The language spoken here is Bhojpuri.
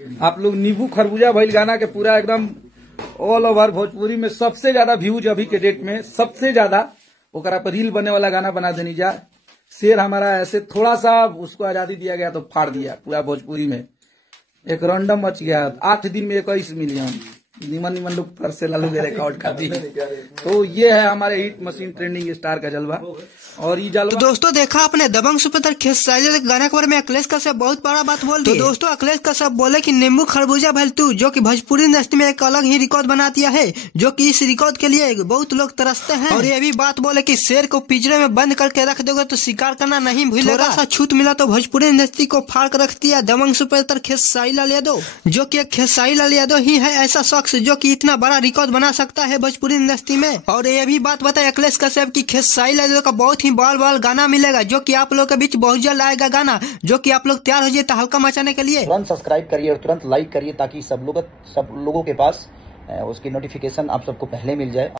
आप लोग नींबू खरबूजा भइल गाना के पूरा एकदम ऑल ओवर भोजपुरी में सबसे ज्यादा व्यूज अभी के डेट में सबसे ज्यादा ओकरा पर रील बने वाला गाना बना देनी जा। शेर हमारा ऐसे थोड़ा सा उसको आजादी दिया गया तो फाड़ दिया पूरा भोजपुरी में। एक रैंडम मच गया 8 दिन में 21 मिलियन निमन लोग पर से लालू के रिकॉर्ड कर दी। तो ये है हमारे हिट मशीन ट्रेंडिंग स्टार का जलवा। और ये जलवा तो दोस्तों देखा आपने दबंग सुपर खेसारी गाने के बारे में अखिलेश कश्यप बहुत बड़ा बात बोल दी। तो दोस्तों अखिलेश कश्यप बोले कि नींबू खरबूजा भैल तू, जो कि भोजपुरी इंडस्ट्री में एक अलग ही रिकॉर्ड बना दिया है, जो कि इस रिकॉर्ड के लिए बहुत लोग तरसते हैं। और ये भी बात बोले कि शेर को पिंजरे में बंद करके रख दोगे तो शिकार करना नहीं भूलेगा। थोड़ा सा छूट मिला तो भोजपुरी इंडस्ट्री को फाड़ कर रख दिया दबंग सुपर खेसारी लाल यादव, जो कि एक खेसारी लाल यादव ही है ऐसा शख्स जो कि इतना बड़ा रिकॉर्ड बना सकता है भोजपुरी इंडस्ट्री में। और ये भी बात बताए अखिलेश कश्यप की खेसारी लाल यादव का बहुत ही बाल गाना मिलेगा, जो कि आप लोगों के बीच बहुत जल्द आएगा गाना, जो कि आप लोग तैयार हो जाइए तहलका मचाने के लिए। तुरंत सब्सक्राइब करिए और तुरंत लाइक करिए ताकि सब लोगों के पास उसकी नोटिफिकेशन आप सबको पहले मिल जाए।